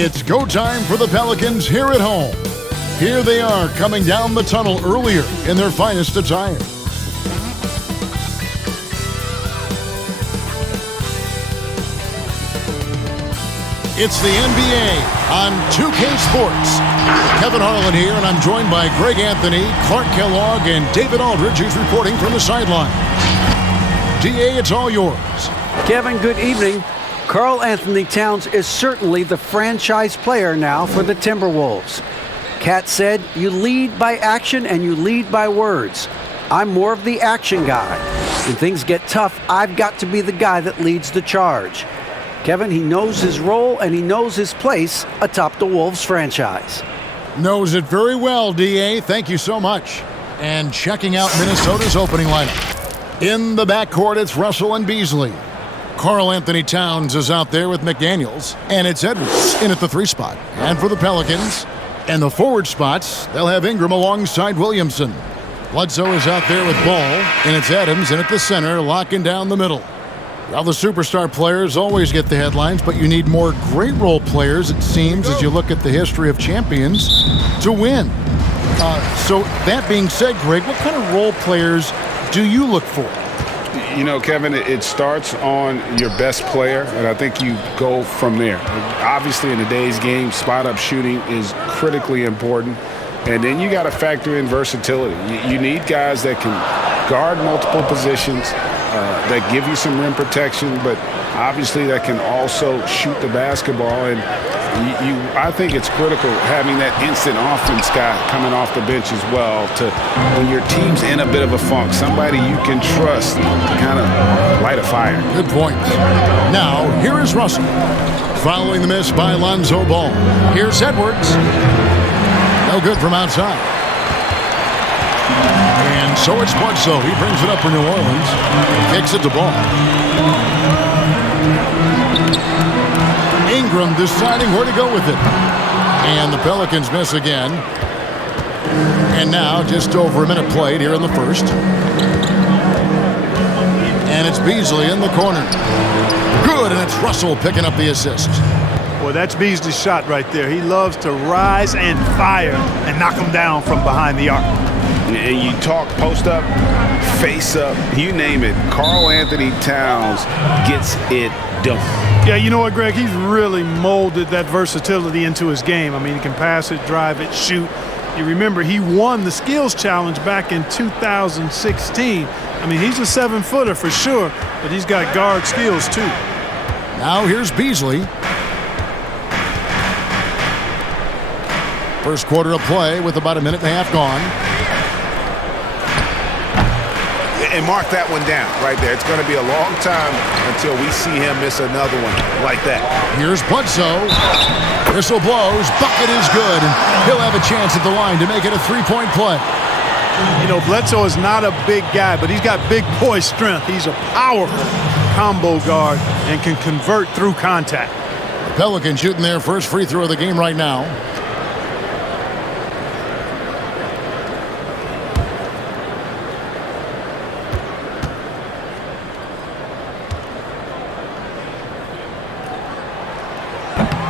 It's go time for the Pelicans here at home. Here they are coming down the tunnel earlier in their finest attire. It's the NBA on 2K Sports. Kevin Harlan here, and I'm joined by Greg Anthony, Clark Kellogg, and David Aldridge, who's reporting from the sideline. DA, it's all yours. Kevin, good evening. Karl Anthony Towns is certainly the franchise player now for the Timberwolves. Cat said, "You lead by action and you lead by words. I'm more of the action guy. When things get tough, I've got to be the guy that leads the charge." Kevin, he knows his role and he knows his place atop the Wolves franchise. Knows it very well, DA. Thank you so much. And checking out Minnesota's opening lineup. In the backcourt, it's Russell and Beasley. Karl Anthony Towns is out there with McDaniels, and it's Edwards in at the 3 spot. And for the Pelicans, and the forward spots, they'll have Ingram alongside Williamson. Bledsoe is out there with Ball, and it's Adams in at the center, locking down the middle. Well, the superstar players always get the headlines, but you need more great role players, it seems, as you look at the history of champions, to win. So that being said, Greg, what kind of role players do you look for? You know, Kevin, it starts on your best player, and I think you go from there. Obviously, in today's game, spot-up shooting is critically important, and then you got to factor in versatility. You need guys that can guard multiple positions, that give you some rim protection, but obviously that can also shoot the basketball. And I think it's critical having that instant offense guy coming off the bench as well, to when your team's in a bit of a funk, somebody you can trust to kind of light a fire. Good point. Now, here is Russell. Following the miss by Lonzo Ball. Here's Edwards. No good from outside. And so it's Bledsoe. He brings it up for New Orleans. Kicks it to Ball. Ingram deciding where to go with it. And the Pelicans miss again. And now just over a minute played here in the first. And it's Beasley in the corner. Good, and it's Russell picking up the assist. Well, that's Beasley's shot right there. He loves to rise and fire and knock him down from behind the arc. And you talk post up, face up, you name it. Karl Anthony Towns gets it done. Yeah, you know what, Greg? He's really molded that versatility into his game. I mean, he can pass it, drive it, shoot. You remember he won the skills challenge back in 2016. I mean, he's a 7-footer for sure, but he's got guard skills too. Now here's Beasley. First quarter of play with about a minute and a half gone. And mark that one down right there. It's going to be a long time until we see him miss another one like that. Here's Bledsoe. Whistle blows. Bucket is good. And he'll have a chance at the line to make it a 3-point play. You know, Bledsoe is not a big guy, but he's got big boy strength. He's a powerful combo guard and can convert through contact. The Pelicans shooting their first free throw of the game right now.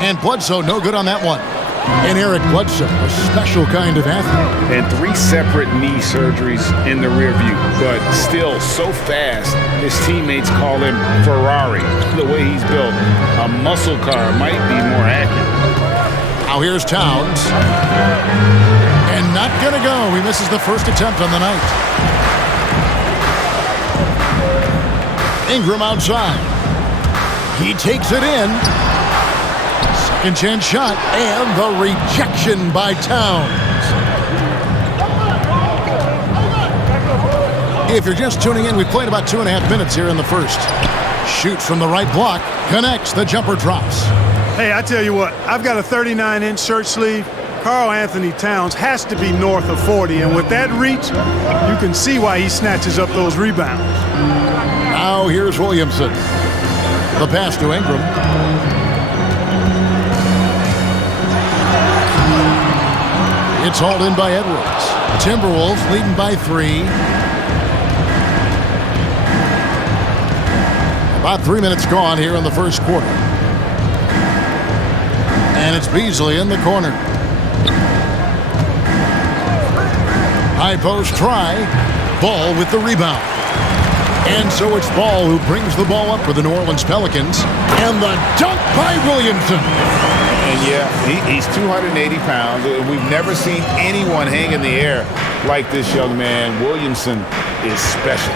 And Bledsoe, no good on that one. And Eric Bledsoe, a special kind of athlete. And 3 separate knee surgeries in the rear view, but still so fast, his teammates call him Ferrari. The way he's built, a muscle car might be more accurate. Now here's Towns. And not going to go. He misses the first attempt on the night. Ingram outside. He takes it in. Second chance shot, and the rejection by Towns. If you're just tuning in, we've played about 2.5 minutes here in the first. Shoots from the right block, connects, the jumper drops. Hey, I tell you what, I've got a 39-inch shirt sleeve. Karl Anthony Towns has to be north of 40, and with that reach, you can see why he snatches up those rebounds. Now here's Williamson. The pass to Ingram. It's hauled in by Edwards. Timberwolves leading by 3. About 3 minutes gone here in the first quarter. And it's Beasley in the corner. High post try. Ball with the rebound. And so it's Ball who brings the ball up for the New Orleans Pelicans. And the dunk by Williamson. And yeah, he's 280 pounds. We've never seen anyone hang in the air like this young man. Williamson is special.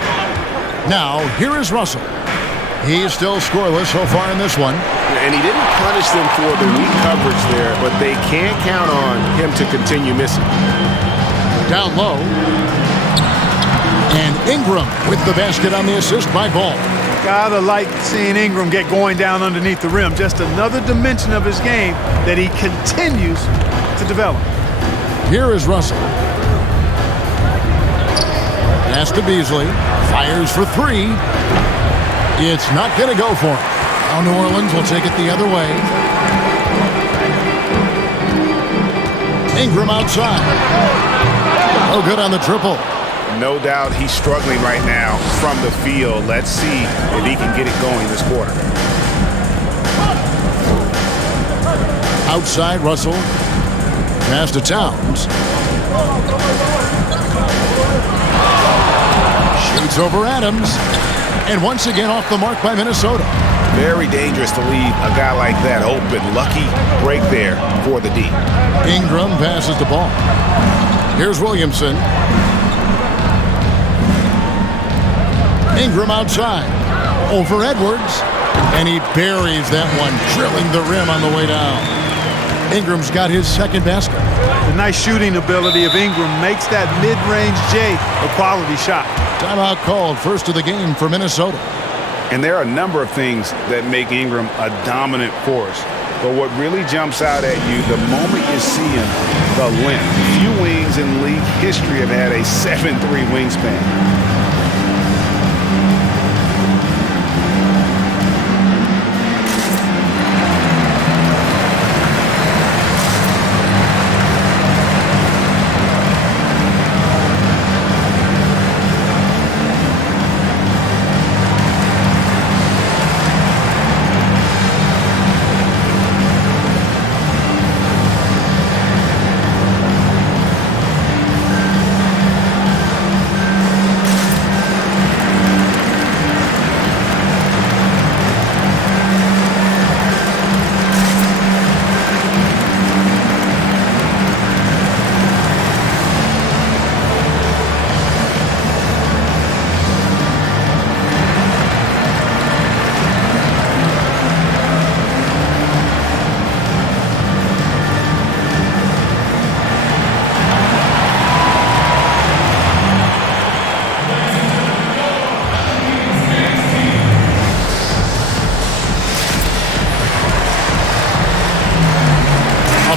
Now, here is Russell. He's still scoreless so far in this one. And he didn't punish them for the weak coverage there, but they can't count on him to continue missing. Down low. And Ingram with the basket on the assist by Ball. Gotta like seeing Ingram get going down underneath the rim. Just another dimension of his game that he continues to develop. Here is Russell. Pass to Beasley. Fires for three. It's not going to go for him. Now New Orleans will take it the other way. Ingram outside. Oh, good on the triple. No doubt he's struggling right now from the field. Let's see if he can get it going this quarter. Outside Russell. Pass to Towns. Shoots over Adams. And once again off the mark by Minnesota. Very dangerous to leave a guy like that open. Lucky break there for the D. Ingram passes the ball. Here's Williamson. Ingram outside. Over Edwards. And he buries that one, drilling the rim on the way down. Ingram's got his second basket. The nice shooting ability of Ingram makes that mid-range J a quality shot. Timeout called, first of the game for Minnesota. And there are a number of things that make Ingram a dominant force. But what really jumps out at you the moment you see him, the length. Few wings in league history have had a 7'3" wingspan.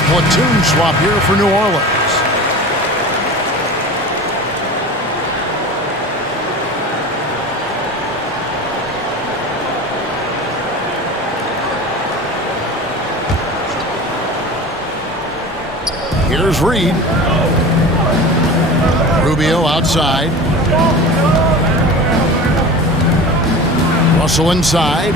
Platoon swap here for New Orleans. Here's Reed. Rubio outside. Russell inside.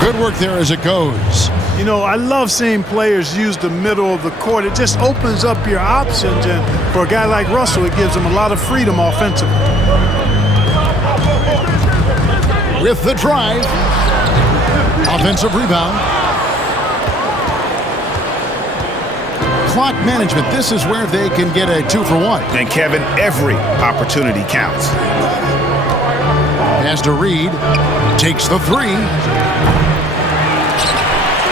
Good work there as it goes. You know, I love seeing players use the middle of the court. It just opens up your options, and for a guy like Russell, it gives him a lot of freedom offensively. With the drive. Offensive rebound. Clock management. This is where they can get a 2-for-1. And Kevin, every opportunity counts. Pass to Reed. Takes the three.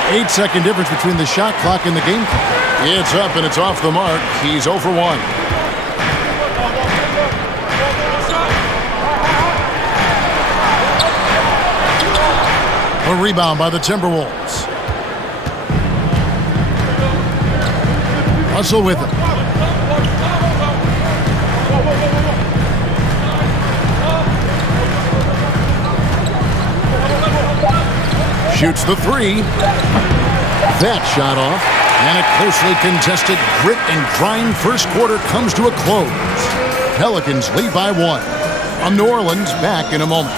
8-second difference between the shot clock and the game clock. It's up and it's off the mark. He's 0 for 1. A rebound by the Timberwolves. Russell with it. Shoots the three. That shot off. And a closely contested grit and grind first quarter comes to a close. Pelicans lead by 1. I'm New Orleans, back in a moment.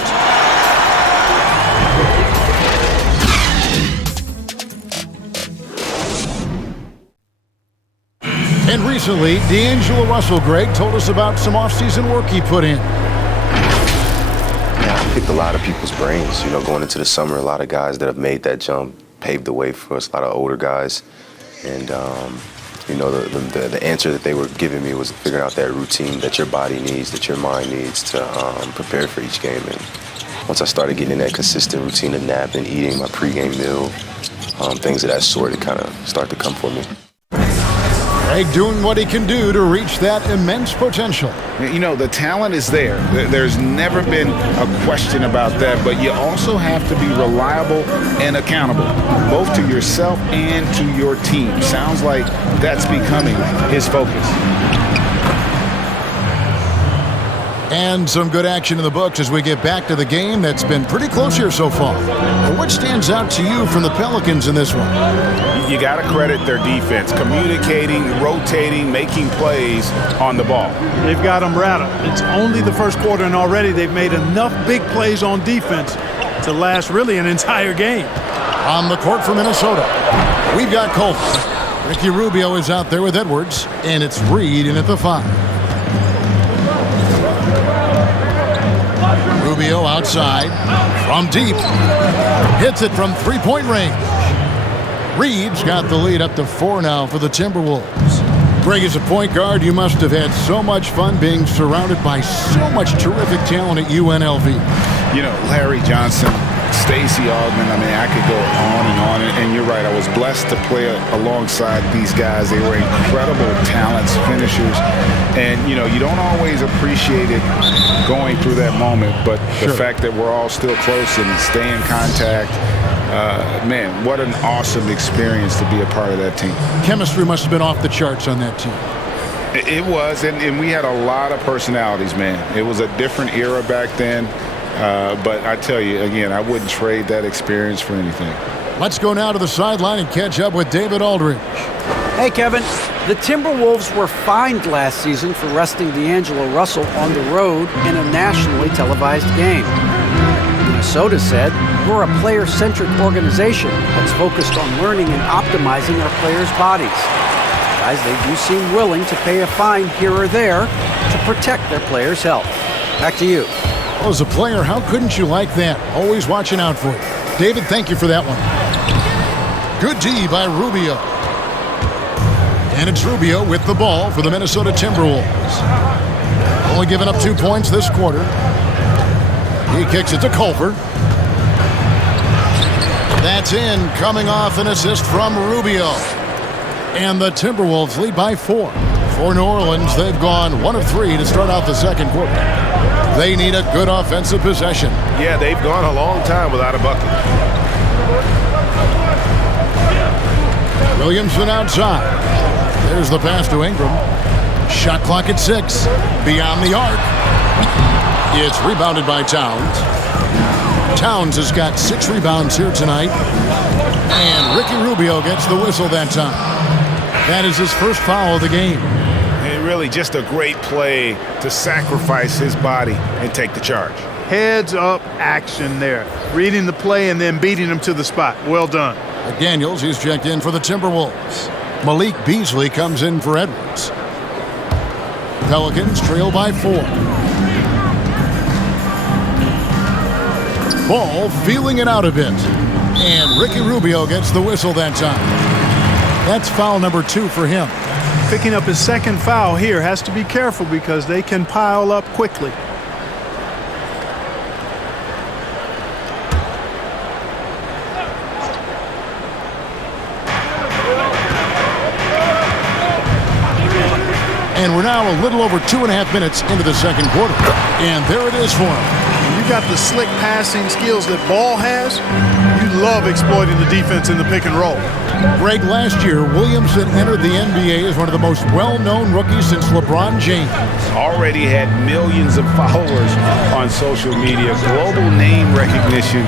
And recently, D'Angelo Russell, Greg, told us about some offseason work he put in. Yeah, I picked a lot of people's brains. You know, going into the summer, a lot of guys that have made that jump, paved the way for us, a lot of older guys. And, you know, the answer that they were giving me was figuring out that routine that your body needs, that your mind needs to prepare for each game. And once I started getting in that consistent routine of napping, eating my pregame meal, things of that sort, it kind of started to come for me. Greg doing what he can do to reach that immense potential. You know, the talent is there. There's never been a question about that, but you also have to be reliable and accountable, both to yourself and to your team. Sounds like that's becoming his focus. And some good action in the books as we get back to the game that's been pretty close here so far. But what stands out to you from the Pelicans in this one? You got to credit their defense, communicating, rotating, making plays on the ball. They've got them rattled. It's only the first quarter, and already they've made enough big plays on defense to last really an entire game. On the court for Minnesota, we've got Colton. Ricky Rubio is out there with Edwards, and it's Reed in at the 5. Rubio outside from deep. Hits it from three-point range. Reed's got the lead up to 4 now for the Timberwolves. Greg, as a point guard, you must have had so much fun being surrounded by so much terrific talent at UNLV. You know, Larry Johnson, Stacey Augmon, I mean, I could go on, and you're right. I was blessed to play alongside these guys. They were incredible talents, finishers, and, you know, you don't always appreciate it going through that moment, but the fact that we're all still close and stay in contact, man, what an awesome experience to be a part of that team. Chemistry must have been off the charts on that team. It was, and we had a lot of personalities, man. It was a different era back then. But I tell you, again, I wouldn't trade that experience for anything. Let's go now to the sideline and catch up with David Aldridge. Hey, Kevin. The Timberwolves were fined last season for resting D'Angelo Russell on the road in a nationally televised game. Minnesota said, we're a player-centric organization that's focused on learning and optimizing our players' bodies. Guys, they do seem willing to pay a fine here or there to protect their players' health. Back to you. Well, as a player, how couldn't you like that? Always watching out for you. David, thank you for that one. Good D by Rubio. And it's Rubio with the ball for the Minnesota Timberwolves. Only giving up 2 points this quarter. He kicks it to Culver. That's in, coming off an assist from Rubio. And the Timberwolves lead by 4. For New Orleans, they've gone 1 of 3 to start out the second quarter. They need a good offensive possession. Yeah, they've gone a long time without a bucket. Williamson outside. There's the pass to Ingram. Shot clock at 6. Beyond the arc. It's rebounded by Towns. Towns has got 6 rebounds here tonight. And Ricky Rubio gets the whistle that time. That is his first foul of the game. And really just a great play to sacrifice his body and take the charge. Heads-up action there. Reading the play and then beating him to the spot. Well done. McDaniels, he's checked in for the Timberwolves. Malik Beasley comes in for Edwards. Pelicans trail by 4. Ball feeling it out a bit. And Ricky Rubio gets the whistle that time. That's foul number 2 for him. Picking up his second foul here. Has to be careful because they can pile up quickly. And we're now a little over 2.5 minutes into the second quarter. And there it is for him. When you got the slick passing skills that Ball has, you love exploiting the defense in the pick and roll. Greg, last year, Williamson entered the NBA as one of the most well-known rookies since LeBron James. Already had millions of followers on social media, global name recognition.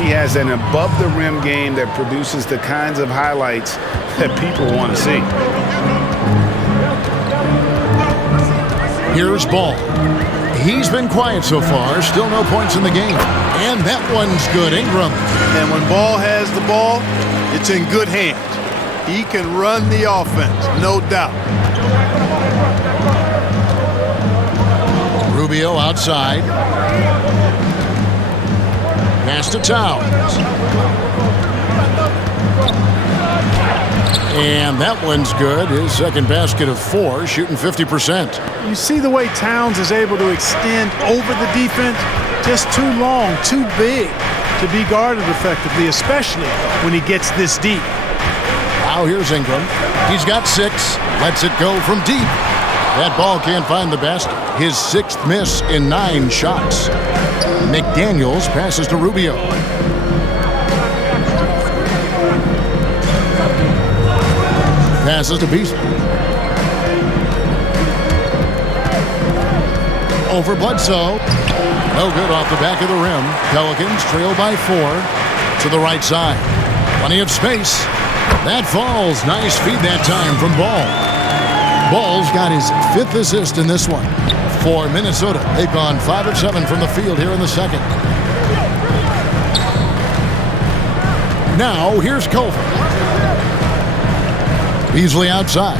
He has an above-the-rim game that produces the kinds of highlights that people want to see. Here's Ball. He's been quiet so far. Still no points in the game. And that one's good. Ingram. And when Ball has the ball, it's in good hands. He can run the offense, no doubt. Rubio outside. Pass to Towns. And that one's good. His second basket of 4, shooting 50%. You see the way Towns is able to extend over the defense? Just too long, too big to be guarded effectively, especially when he gets this deep. Now here's Ingram. He's got 6. Lets it go from deep. That ball can't find the basket. His 6th miss in 9 shots. McDaniels passes to Rubio. Passes to Beasley. Over Bledsoe. No good off the back of the rim. Pelicans trail by 4 to the right side. Plenty of space. That falls. Nice feed that time from Ball. Ball's got his 5th assist in this one. For Minnesota, they've gone 5 of 7 from the field here in the second. Now, here's Culver. Beasley outside.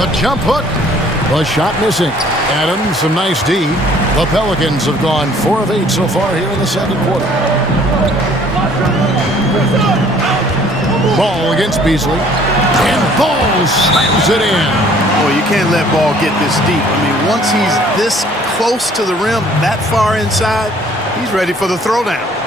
The jump hook. The shot missing. Adams, some nice D. The Pelicans have gone 4 of 8 so far here in the second quarter. Ball against Beasley. And Ball slams it in. Well, you can't let Ball get this deep. I mean, once he's this close to the rim, that far inside, he's ready for the throwdown.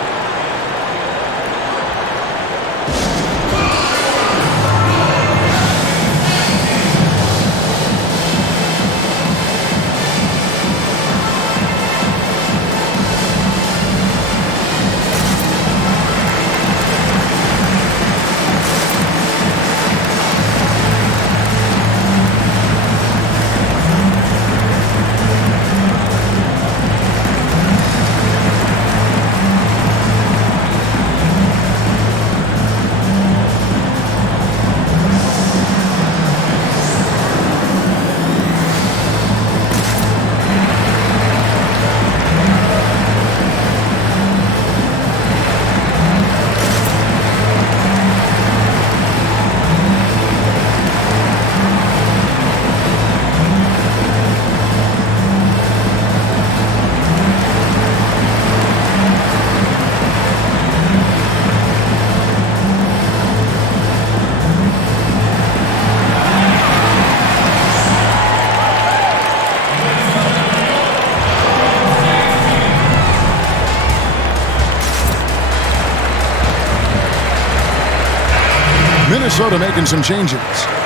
Minnesota making some changes.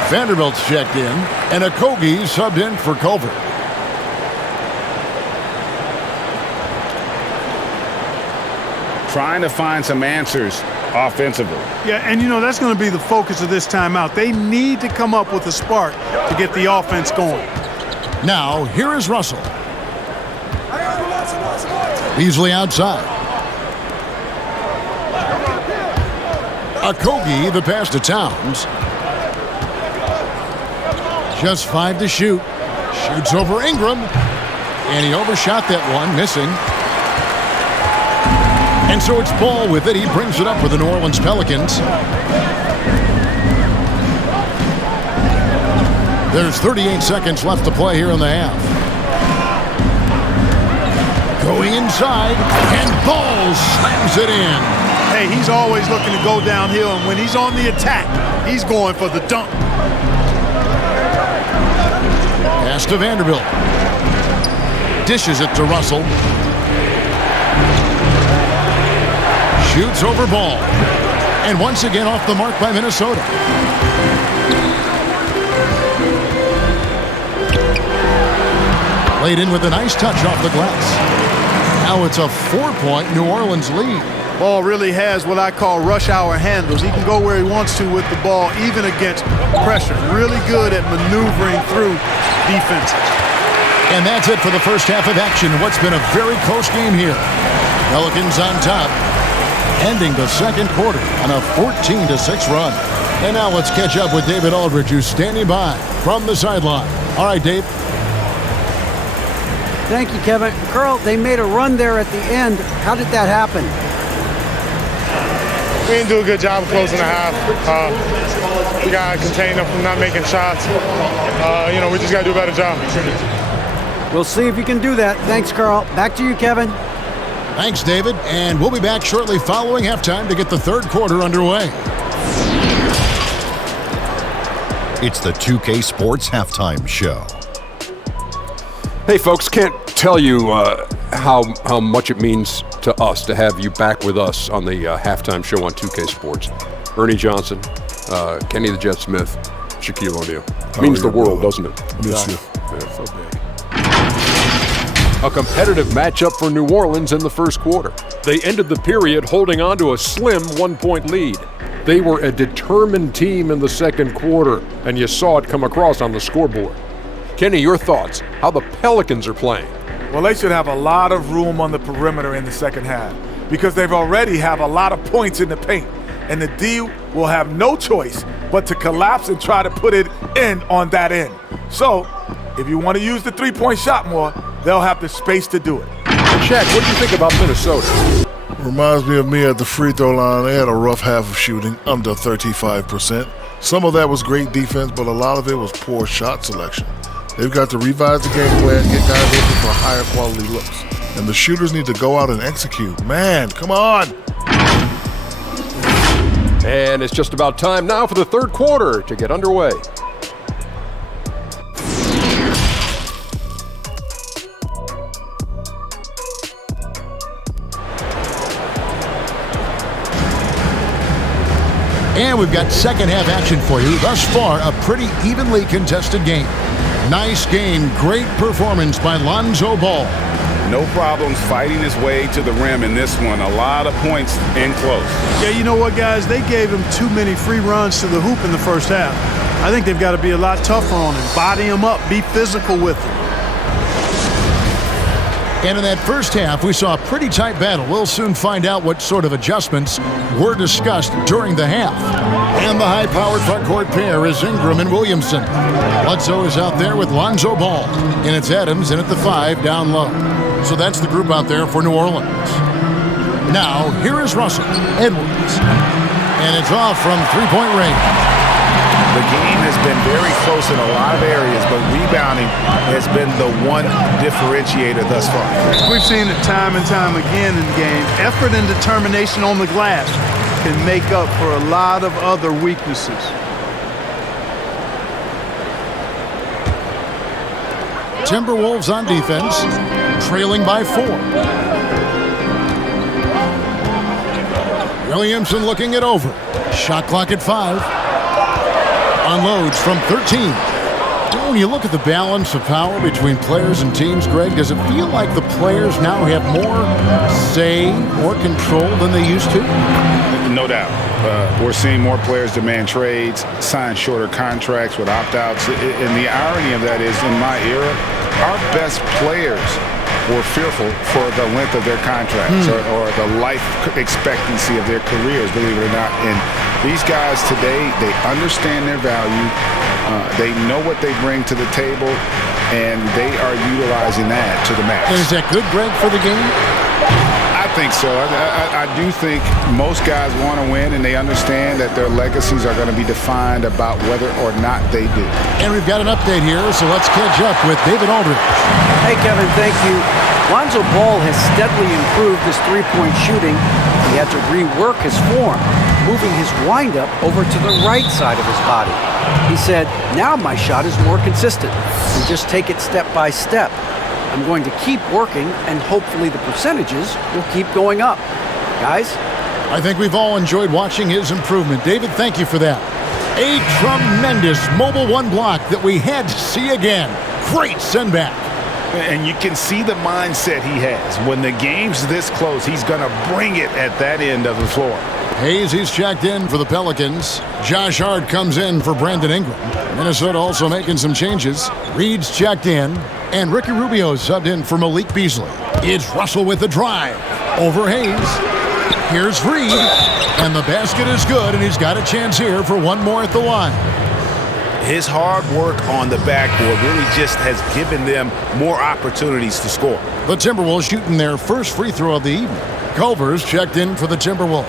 Vanderbilt's checked in, and Okogie subbed in for Culver. Trying to find some answers offensively. Yeah, and you know, that's going to be the focus of this timeout. They need to come up with a spark to get the offense going. Now, here is Russell. Beasley outside. Okogie, the pass to Towns. Just 5 to shoot. Shoots over Ingram. And he overshot that one, missing. And so it's Ball with it. He brings it up for the New Orleans Pelicans. There's 38 seconds left to play here in the half. Going inside, and Ball slams it in. Hey, he's always looking to go downhill, and when he's on the attack, he's going for the dunk. Pass to Vanderbilt. Dishes it to Russell. Shoots over Ball. And once again off the mark by Minnesota. Played in with a nice touch off the glass. Now it's a 4-point New Orleans lead. Ball really has what I call rush hour handles. He can go where he wants to with the ball, even against pressure. Really good at maneuvering through defenses. And that's it for the first half of action. What's been a very close game here. Pelicans on top, ending the second quarter on a 14-6 run. And now let's catch up with David Aldridge, who's standing by from the sideline. All right, Dave. Thank you, Kevin. Carl, they made a run there at the end. How did that happen? we didn't do a good job of closing the half. We got to contain them from not making shots. We just got to do a better job. We'll see if you can do that. Thanks, Carl. Back to you, Kevin. Thanks, David. And we'll be back shortly following halftime to get the third quarter underway. It's the 2K Sports Halftime Show. Hey, folks, can't tell you how much it means to us to have you back with us on the halftime show on 2K Sports. Ernie Johnson, Kenny the Jet Smith, Shaquille O'Neal. Means the world, doesn't it? Miss you. Yeah, so big. A competitive matchup for New Orleans in the first quarter. They ended the period holding on to a slim 1-point lead. They were a determined team in the second quarter, and you saw it come across on the scoreboard. Kenny, your thoughts? How the Pelicans are playing? Well, they should have a lot of room on the perimeter in the second half because they've already have a lot of points in the paint, and the D will have no choice but to collapse and try to put it in on that end. So, if you want to use the three-point shot more, they'll have the space to do it. Shaq, what do you think about Minnesota? Reminds me of me at the free throw line. They had a rough half of shooting, under 35%. Some of that was great defense, but a lot of it was poor shot selection. They've got to revise the game plan, get guys looking for higher quality looks. And the shooters need to go out and execute. Man, come on! And it's just about time now for the third quarter to get underway. And we've got second half action for you. Thus far, a pretty evenly contested game. Nice game, great performance by Lonzo Ball. No problems fighting his way to the rim in this one. A lot of points in close. Yeah, you know what, guys? They gave him too many free runs to the hoop in the first half. I think they've got to be a lot tougher on him. Body him up, be physical with him. And in that first half, we saw a pretty tight battle. We'll soon find out what sort of adjustments were discussed during the half. And the high-powered front court pair is Ingram and Williamson. Bledsoe is out there with Lonzo Ball. And it's Adams in at the 5 down low. So that's the group out there for New Orleans. Now, here is Russell Edwards. And it's off from three-point range. The game has been very close in a lot of areas, but rebounding has been the one differentiator thus far. We've seen it time and time again in games. Effort and determination on the glass can make up for a lot of other weaknesses. Timberwolves on defense, trailing by 4. Williamson looking it over. Shot clock at 5. Unloads from 13. When you look at the balance of power between players and teams, Greg, does it feel like the players now have more say, more control than they used to? No doubt. We're seeing more players demand trades, sign shorter contracts with opt-outs. And the irony of that is, in my era, our best players were fearful for the length of their contracts or the life expectancy of their careers, believe it or not. And these guys today, they understand their value. They know what they bring to the table, and they are utilizing that to the max. And is that good, Greg, for the game? I think so. I do think most guys want to win, and they understand that their legacies are going to be defined about whether or not they do. And we've got an update here, so let's catch up with David Aldridge. Hey, Kevin, thank you. Lonzo Ball has steadily improved his three-point shooting. He had to rework his form, moving his windup over to the right side of his body. He said, now my shot is more consistent and just take it step by step. I'm going to keep working, and hopefully the percentages will keep going up. Guys? I think we've all enjoyed watching his improvement. David, thank you for that. A tremendous Mobile One block that we had to see again. Great send back. And you can see the mindset he has. When the game's this close, he's going to bring it at that end of the floor. Hayes, he's checked in for the Pelicans. Josh Hart comes in for Brandon Ingram. Minnesota also making some changes. Reed's checked in, and Ricky Rubio subbed in for Malik Beasley. It's Russell with the drive. Over Hayes. Here's Reed, and the basket is good, and he's got a chance here for one more at the line. His hard work on the backboard really just has given them more opportunities to score. The Timberwolves shooting their first free throw of the evening. Culver's checked in for the Timberwolves.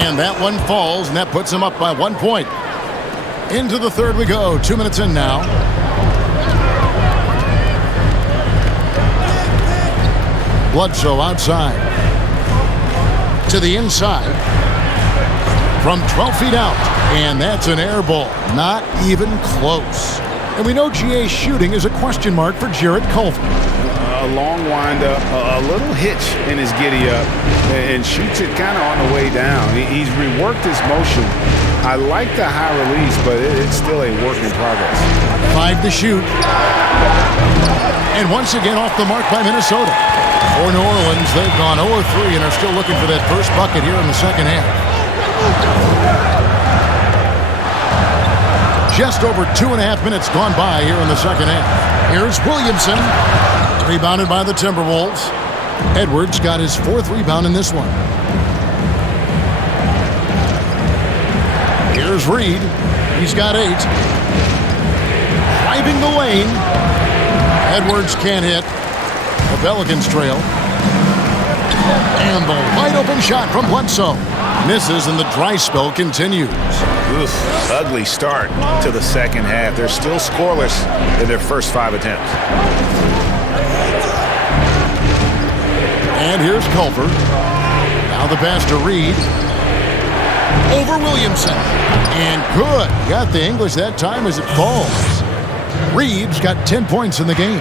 And that one falls, and that puts him up by 1 point. Into the third we go. 2 minutes in now. Bledsoe outside. To the inside. From 12 feet out. And that's an air ball. Not even close. And we know GA's shooting is a question mark for Jarrett Culver. A long windup, a little hitch in his giddy-up, and shoots it kind of on the way down. He's reworked his motion. I like the high release, but it's still a work in progress. 5 to shoot. And once again off the mark by Minnesota. For New Orleans, they've gone 0-3 and are still looking for that first bucket here in the second half. Just over 2.5 minutes gone by here in the second half. Here's Williamson. Rebounded by the Timberwolves. Edwards got his 4th rebound in this one. Here's Reed. He's got 8. Driving the lane. Edwards can't hit. The Pelicans trail. And the wide open shot from Bledsoe. Misses and the dry spell continues. Oof, ugly start to the second half. They're still scoreless in their first 5 attempts. And here's Culver. Now the pass to Reed. Over Williamson. And good. Got the English that time as it falls. Reed's got 10 points in the game.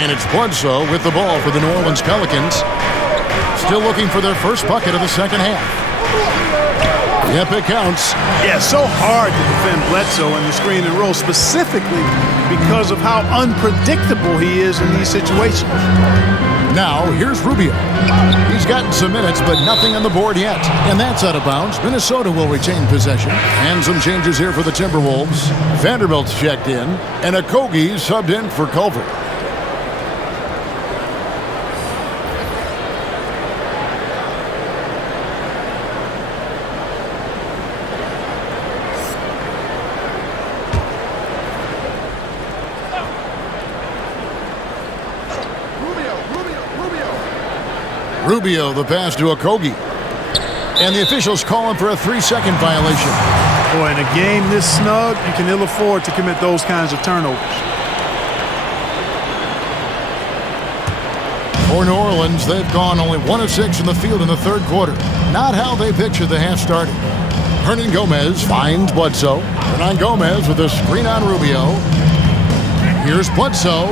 And it's Bledsoe with the ball for the New Orleans Pelicans. Still looking for their first bucket of the second half. Yep, it counts. Yeah, so hard to defend Bledsoe in the screen and roll, specifically because of how unpredictable he is in these situations. Now, here's Rubio. He's gotten some minutes, but nothing on the board yet. And that's out of bounds. Minnesota will retain possession. And some changes here for the Timberwolves. Vanderbilt's checked in, and Okogie subbed in for Culver. Rubio, the pass to Okogie. And the officials calling for a 3-second violation. Boy, in a game this snug, you can ill afford to commit those kinds of turnovers. For New Orleans, they've gone only 1 of 6 in the field in the third quarter. Not how they pictured the half starting. Hernan Gomez finds Bledsoe. Hernan Gomez with a screen on Rubio. Here's Bledsoe.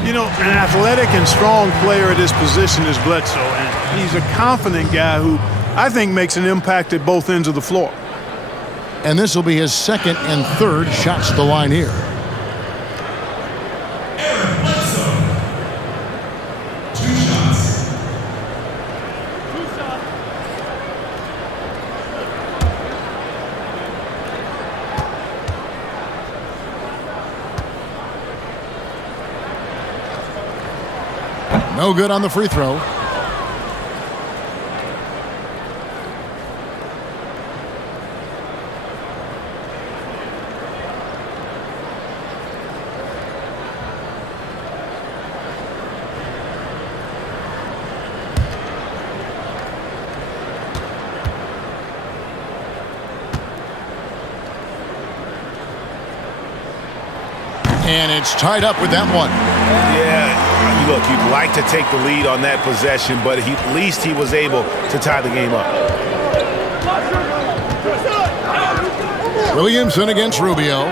You know, an athletic and strong player at this position is Bledsoe, and he's a confident guy who I think makes an impact at both ends of the floor. And this will be his 2nd and 3rd shots at the line here. No good on the free throw. And it's tied up with that one. Yeah, look, you'd like to take the lead on that possession, but at least he was able to tie the game up. Williamson against Rubio.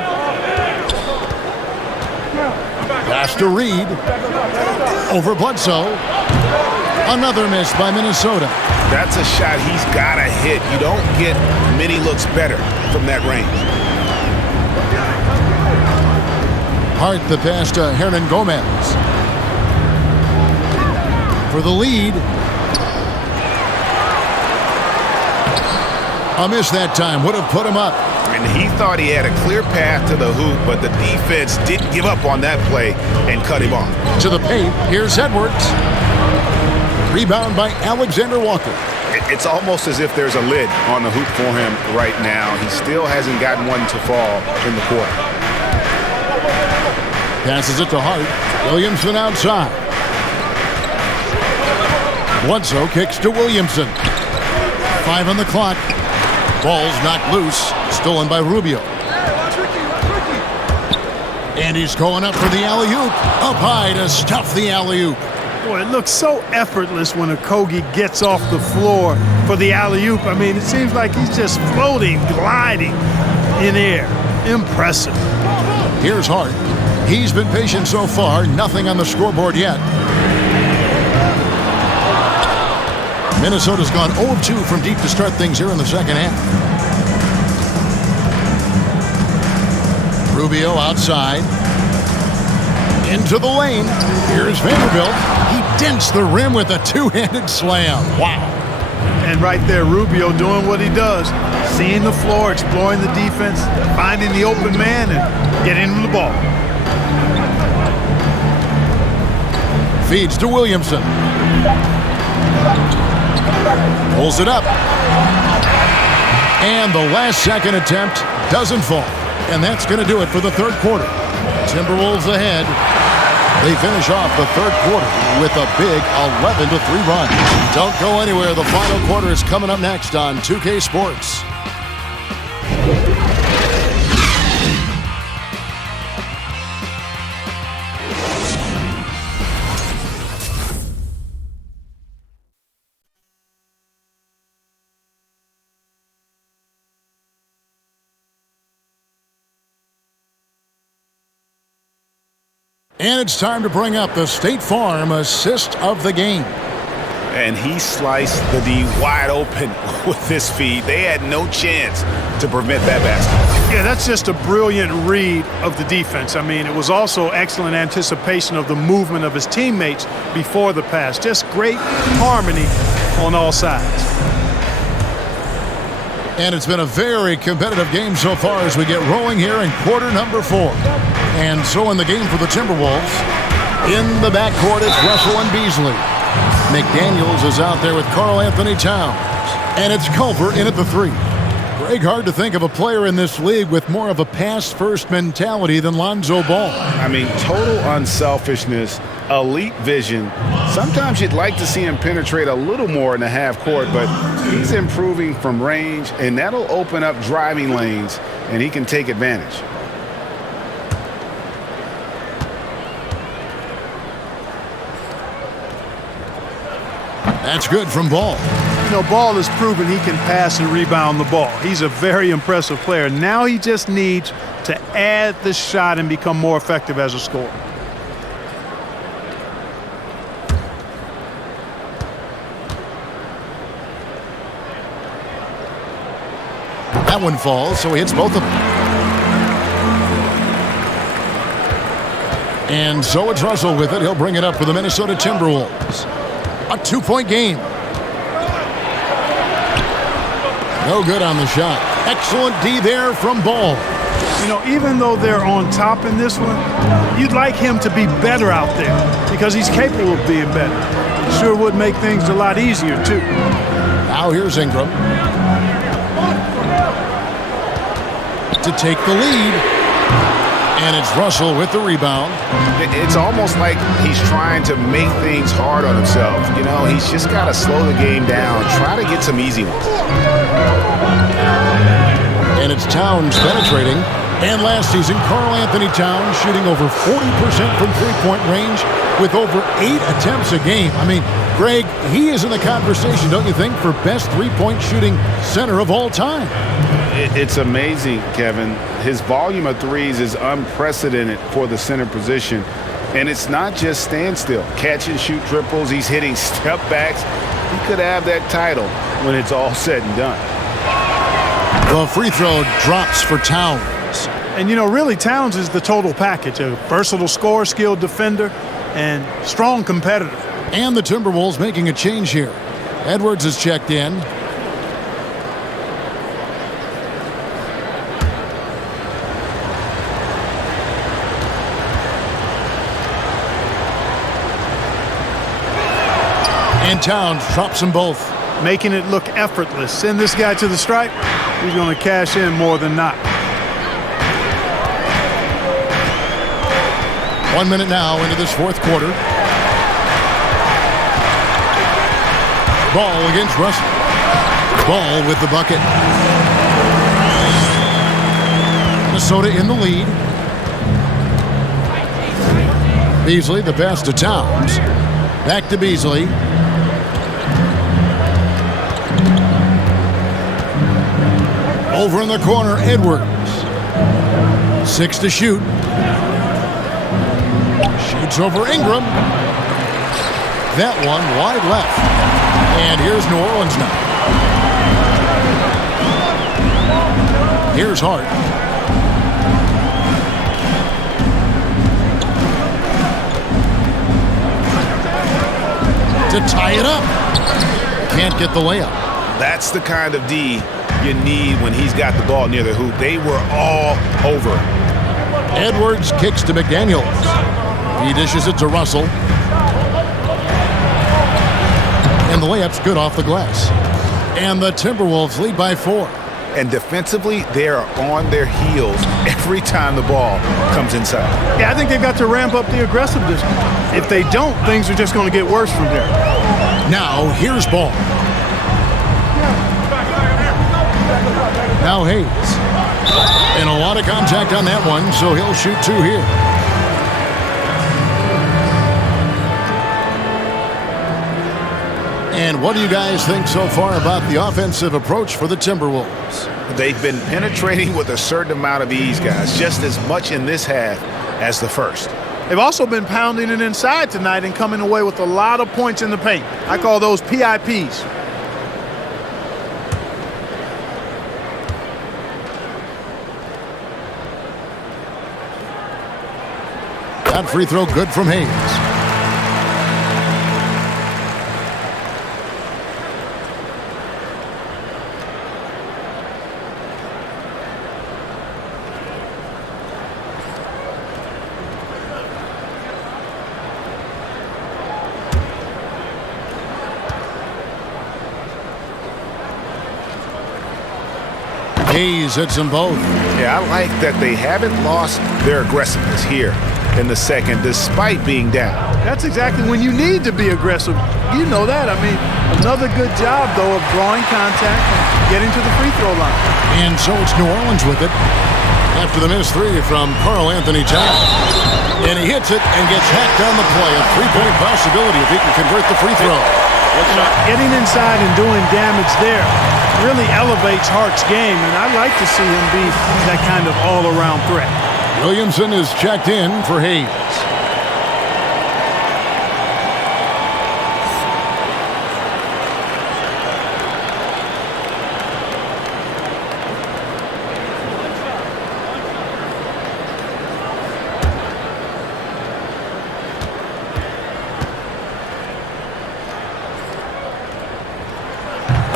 Pass to Reed. Over Bledsoe. Another miss by Minnesota. That's a shot he's got to hit. You don't get many looks better from that range. Hart the pass to Hernan Gomez. For the lead. A miss that time would have put him up. And he thought he had a clear path to the hoop, but the defense didn't give up on that play and cut him off. To the paint, here's Edwards. Rebound by Alexander Walker. It's almost as if there's a lid on the hoop for him right now. He still hasn't gotten one to fall in the quarter. Passes it to Hart. Williamson outside. Bledsoe kicks to Williamson. 5 on the clock. Ball's knocked loose. Stolen by Rubio. And he's going up for the alley-oop. Up high to stuff the alley-oop. Boy, it looks so effortless when Okogie gets off the floor for the alley-oop. I mean, it seems like he's just floating, gliding in air. Impressive. Here's Hart. He's been patient so far. Nothing on the scoreboard yet. Minnesota's gone 0 of 2 from deep to start things here in the second half. Rubio outside. Into the lane. Here's Vanderbilt. He dents the rim with a two-handed slam. Wow. And right there, Rubio doing what he does. Seeing the floor, exploring the defense, finding the open man, and getting him the ball. Feeds to Williamson. Pulls it up. And the last-second attempt doesn't fall. And that's going to do it for the third quarter. Timberwolves ahead. They finish off the third quarter with a big 11-3 run. Don't go anywhere. The final quarter is coming up next on 2K Sports. And it's time to bring up the State Farm assist of the game. And he sliced the D wide open with this feed. They had no chance to prevent that basket. Yeah, that's just a brilliant read of the defense. I mean, it was also excellent anticipation of the movement of his teammates before the pass. Just great harmony on all sides. And it's been a very competitive game so far as we get rolling here in quarter number 4. And so in the game for the Timberwolves, in the backcourt it's Russell and Beasley. McDaniels is out there with Karl Anthony Towns. And it's Culver in at the 3. Greg, hard to think of a player in this league with more of a pass-first mentality than Lonzo Ball. I mean, total unselfishness, elite vision. Sometimes you'd like to see him penetrate a little more in the half court, but he's improving from range, and that'll open up driving lanes, and he can take advantage. That's good from Ball. You know, Ball has proven he can pass and rebound the ball. He's a very impressive player. Now he just needs to add the shot and become more effective as a scorer. That one falls, so he hits both of them. And so it's Russell with it. He'll bring it up for the Minnesota Timberwolves. A 2-point game. No good on the shot. Excellent D there from Ball. You know, even though they're on top in this one, you'd like him to be better out there because he's capable of being better. It sure would make things a lot easier, too. Now here's Ingram. To take the lead. And it's Russell with the rebound. It's almost like he's trying to make things hard on himself. You know, he's just got to slow the game down, try to get some easy ones. And it's Towns penetrating. And last season, Karl Anthony Towns shooting over 40% from three-point range with over 8 attempts a game. I mean, Greg, he is in the conversation, don't you think, for best three-point shooting center of all time? It's amazing, Kevin. His volume of threes is unprecedented for the center position. And it's not just standstill. Catch and shoot triples. He's hitting step backs. He could have that title when it's all said and done. The free throw drops for Towns. And, you know, really, Towns is the total package. A versatile scorer, skilled defender, and strong competitor. And the Timberwolves making a change here. Edwards is checked in. And Towns drops them both. Making it look effortless. Send this guy to the stripe. He's going to cash in more than not. 1 minute now into this fourth quarter. Ball against Russell. Ball with the bucket. Minnesota in the lead. Beasley, the pass to Towns. Back to Beasley. Over in the corner, Edwards. 6 to shoot. Shoots over Ingram. That one wide left. And here's New Orleans now. Here's Hart. To tie it up. Can't get the layup. That's the kind of D you need when he's got the ball near the hoop. They were all over him. Edwards kicks to McDaniels. He dishes it to Russell. And the layup's good off the glass. And the Timberwolves lead by 4. And defensively, they are on their heels every time the ball comes inside. Yeah, I think they've got to ramp up the aggressiveness. If they don't, things are just going to get worse from here. Now, here's Ball. Now Hayes. And a lot of contact on that one, so he'll shoot 2 here. And what do you guys think so far about the offensive approach for the Timberwolves? They've been penetrating with a certain amount of ease, guys, just as much in this half as the first. They've also been pounding it inside tonight and coming away with a lot of points in the paint. I call those PIPs. That free throw good from Hayes. Hayes hits them both. Yeah, I like that they haven't lost their aggressiveness here in the second, despite being down. That's exactly when you need to be aggressive. You know that. I mean, another good job, though, of drawing contact and getting to the free throw line. And so it's New Orleans with it. After the missed 3 from Karl Anthony Towns. And he hits it and gets hacked on the play. A 3-point possibility if he can convert the free throw. Getting inside and doing damage there really elevates Hart's game, and I like to see him be that kind of all-around threat. Williamson is checked in for Hayes.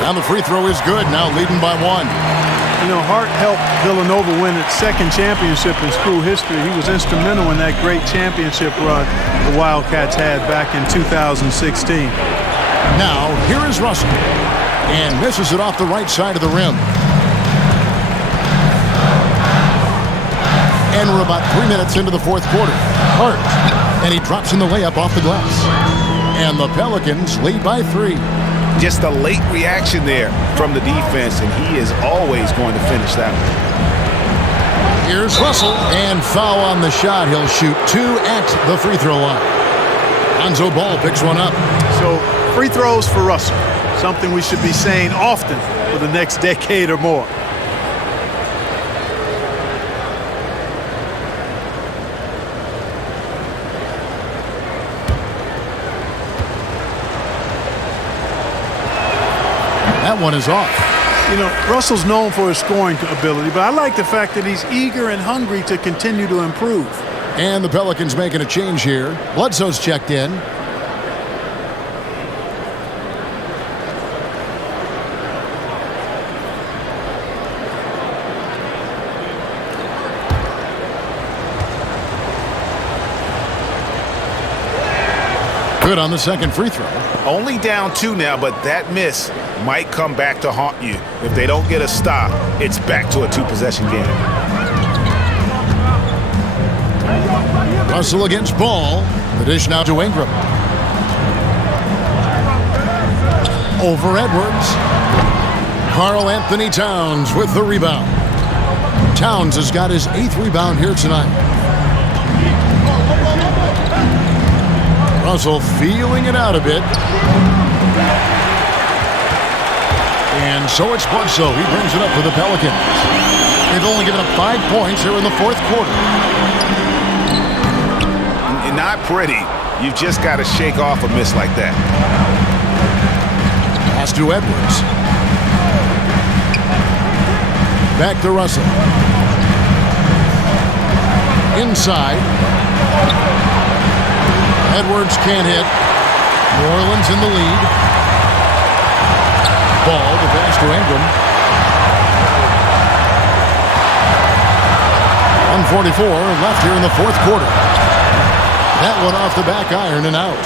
And the free throw is good, now leading by 1. You know, Hart helped Villanova win its second championship in school history. He was instrumental in that great championship run the Wildcats had back in 2016. Now, here is Russell. And misses it off the right side of the rim. And we're about 3 minutes into the fourth quarter. Hart. And he drops in the layup off the glass. And the Pelicans lead by 3. Just a late reaction there from the defense, and he is always going to finish that one. Here's Russell, and foul on the shot. He'll shoot 2 at the free throw line. Lonzo Ball picks one up. So free throws for Russell, something we should be saying often for the next decade or more. That one is off. You know, Russell's known for his scoring ability, but I like the fact that he's eager and hungry to continue to improve. And the Pelicans making a change here. Bledsoe's checked in. Good on the second free throw. Only down 2 now, but that miss might come back to haunt you. If they don't get a stop, it's back to a 2-possession game. Russell against Ball. The dish now to Ingram. Over Edwards. Karl Anthony Towns with the rebound. Towns has got his 8th rebound here tonight. Russell feeling it out a bit. And so it's Bledsoe. He brings it up for the Pelicans. They've only given up 5 points here in the 4th quarter. Not pretty. You've just got to shake off a miss like that. Pass to Edwards. Back to Russell. Inside. Edwards can't hit. New Orleans in the lead. Ball, the pass to Ingram. 1:44 left here in the 4th quarter. That one off the back iron and out.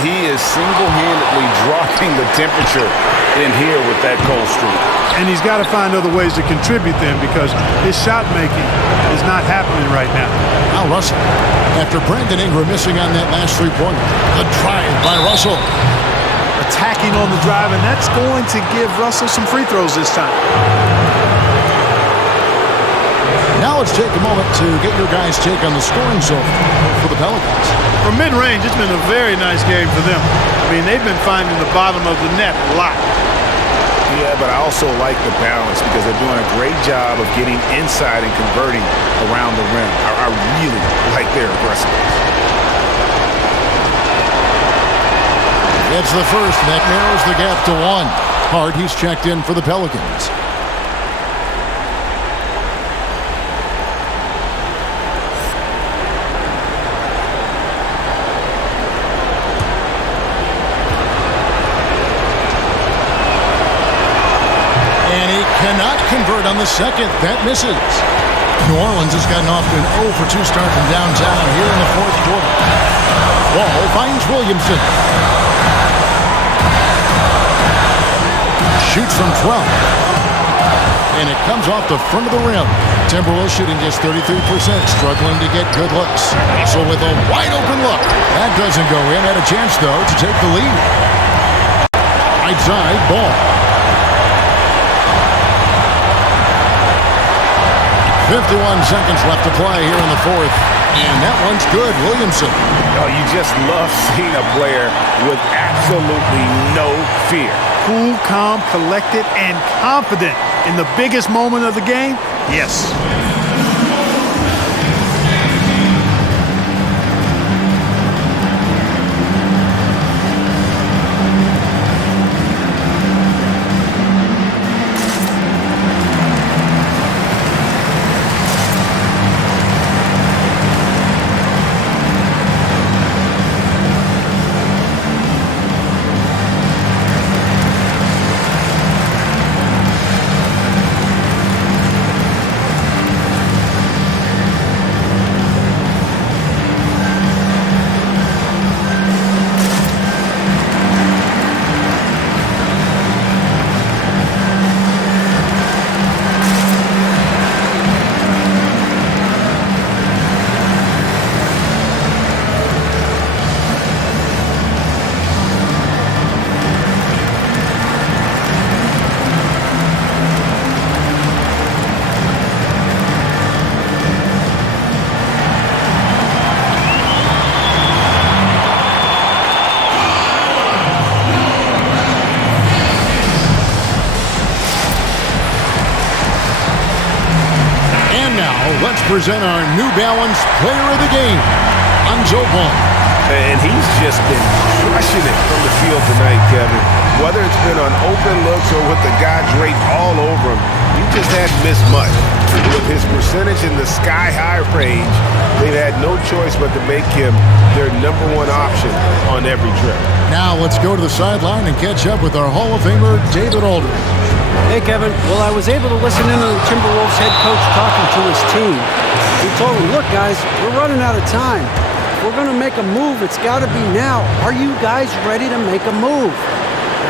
He is single-handedly dropping the temperature in here with that cold streak. And he's got to find other ways to contribute then because his shot making is not happening right now. Now Russell, after Brandon Ingram missing on that last three-pointer. The drive by Russell. Attacking on the drive, and that's going to give Russell some free throws this time. Now let's take a moment to get your guys' take on the scoring so for the Pelicans. From mid-range, it's been a very nice game for them. I mean, they've been finding the bottom of the net a lot. Yeah, but I also like the balance because they're doing a great job of getting inside and converting around the rim. I really like their aggressiveness. It's the first. That narrows the gap to 1. Hart, he's checked in for the Pelicans. Cannot convert on the second. That misses. New Orleans has gotten off to an 0 for 2 start from downtown here in the 4th quarter. Wall finds Williamson. Shoots from 12. And it comes off the front of the rim. Timberwolves shooting just 33%, struggling to get good looks. So with a wide open look. That doesn't go in. Had a chance, though, to take the lead. Right side, Ball. 51 seconds left to play here in the 4th. And that one's good. Williamson. Oh, you just love seeing a player with absolutely no fear. Cool, calm, collected, and confident in the biggest moment of the game? Yes. Let's present our New Balance Player of the Game, Lonzo Ball. And he's just been crushing it from the field tonight, Kevin. Whether it's been on open looks or with the guy draped all over him, he just hadn't missed much. With his percentage in the sky-high range, they've had no choice but to make him their #1 option on every trip. Now let's go to the sideline and catch up with our Hall of Famer, David Aldridge. Hey, Kevin. Well, I was able to listen in to the Timberwolves head coach talking to his team. He told them, look, guys, we're running out of time. If we're going to make a move, it's got to be now. Are you guys ready to make a move?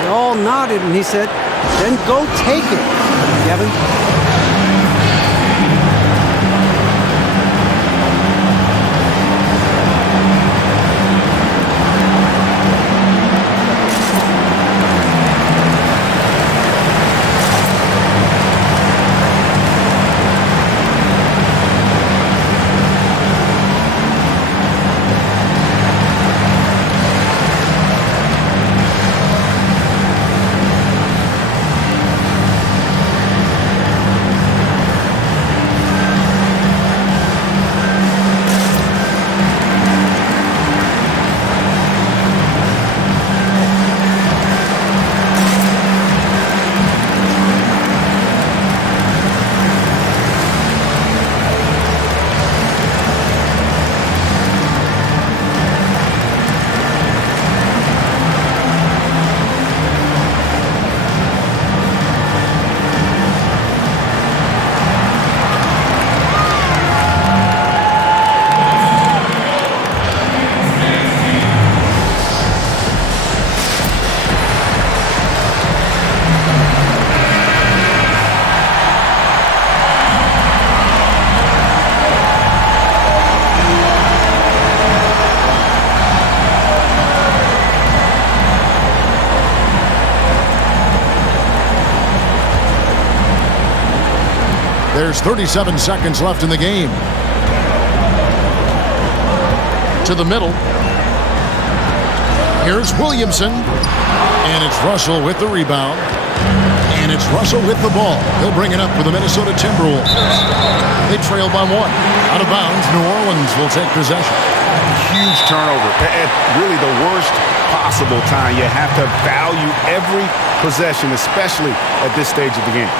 They all nodded, and he said, then go take it, Kevin. There's 37 seconds left in the game. To the middle. Here's Williamson. And it's Russell with the rebound. And it's Russell with the ball. He'll bring it up for the Minnesota Timberwolves. They trail by 1. Out of bounds, New Orleans will take possession. Huge turnover at really the worst possible time. You have to value every possession, especially at this stage of the game.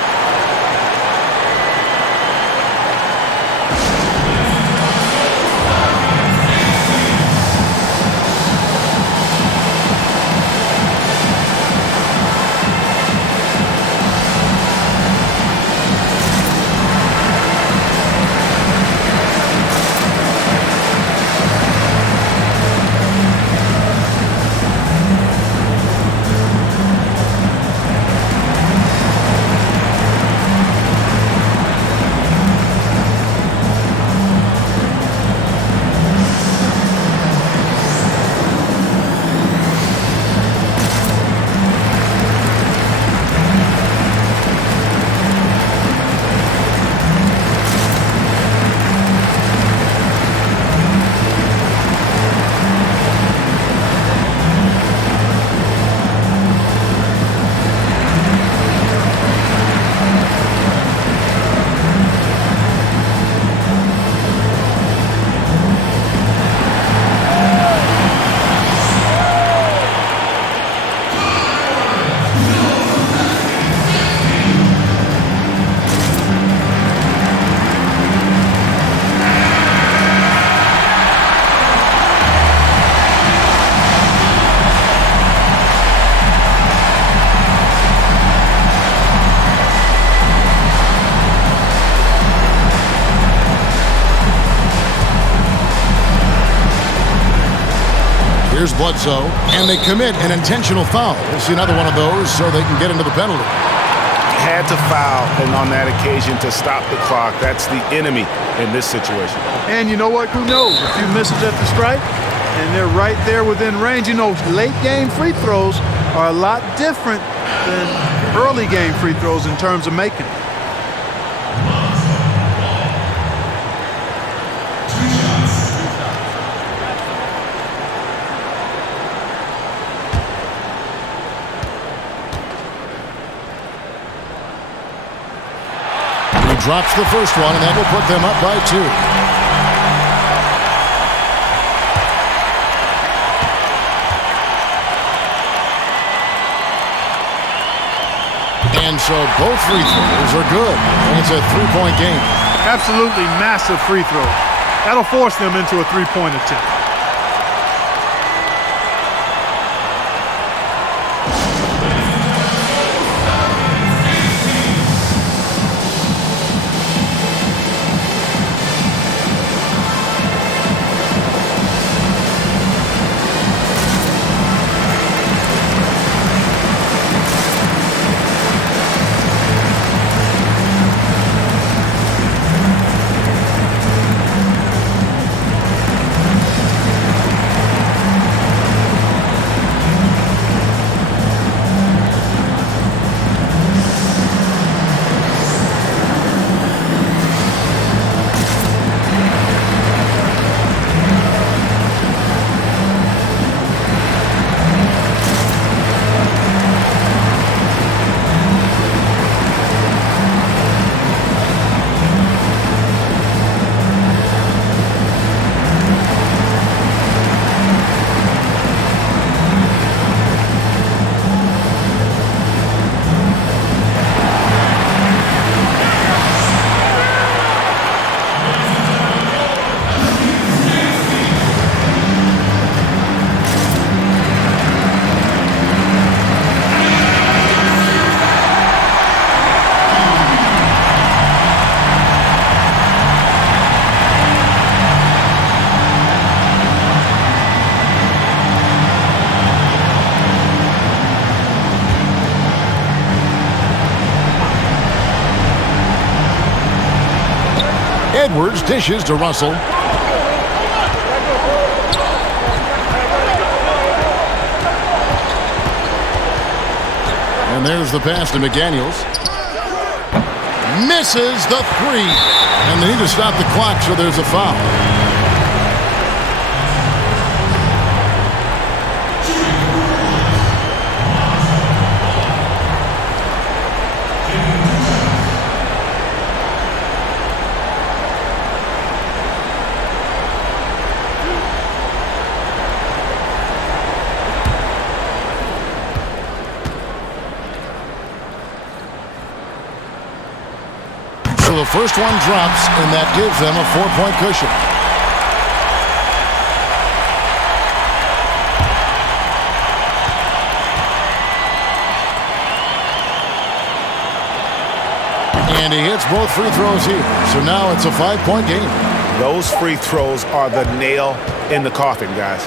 Here's Bledsoe, and they commit an intentional foul. We'll see another one of those so they can get into the penalty. Had to foul, and on that occasion to stop the clock. That's the enemy in this situation. And you know what? Who knows? A few misses at the stripe, and they're right there within range. You know, late game free throws are a lot different than early game free throws in terms of making it. Drops the first one, and that will put them up by 2. And so both free throws are good. And it's a 3-point game. Absolutely massive free throw. That'll force them into a 3-point attempt. Edwards dishes to Russell. And there's the pass to McDaniels. Misses the three. And they need to stop the clock, so there's a foul. So the first one drops, and that gives them a 4-point cushion. And he hits both free throws here. So now it's a 5-point game. Those free throws are the nail in the coffin, guys.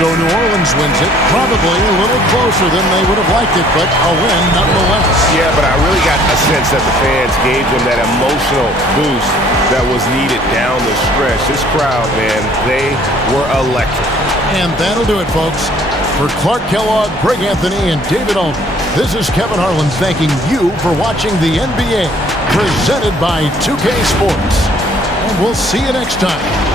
So New Orleans wins it, probably a little closer than they would have liked it, but a win nonetheless. Yeah, but I really got a sense that the fans gave them that emotional boost that was needed down the stretch. This crowd, man, they were electric. And that'll do it, folks. For Clark Kellogg, Greg Anthony, and David Alden, this is Kevin Harlan thanking you for watching the NBA, presented by 2K Sports. And we'll see you next time.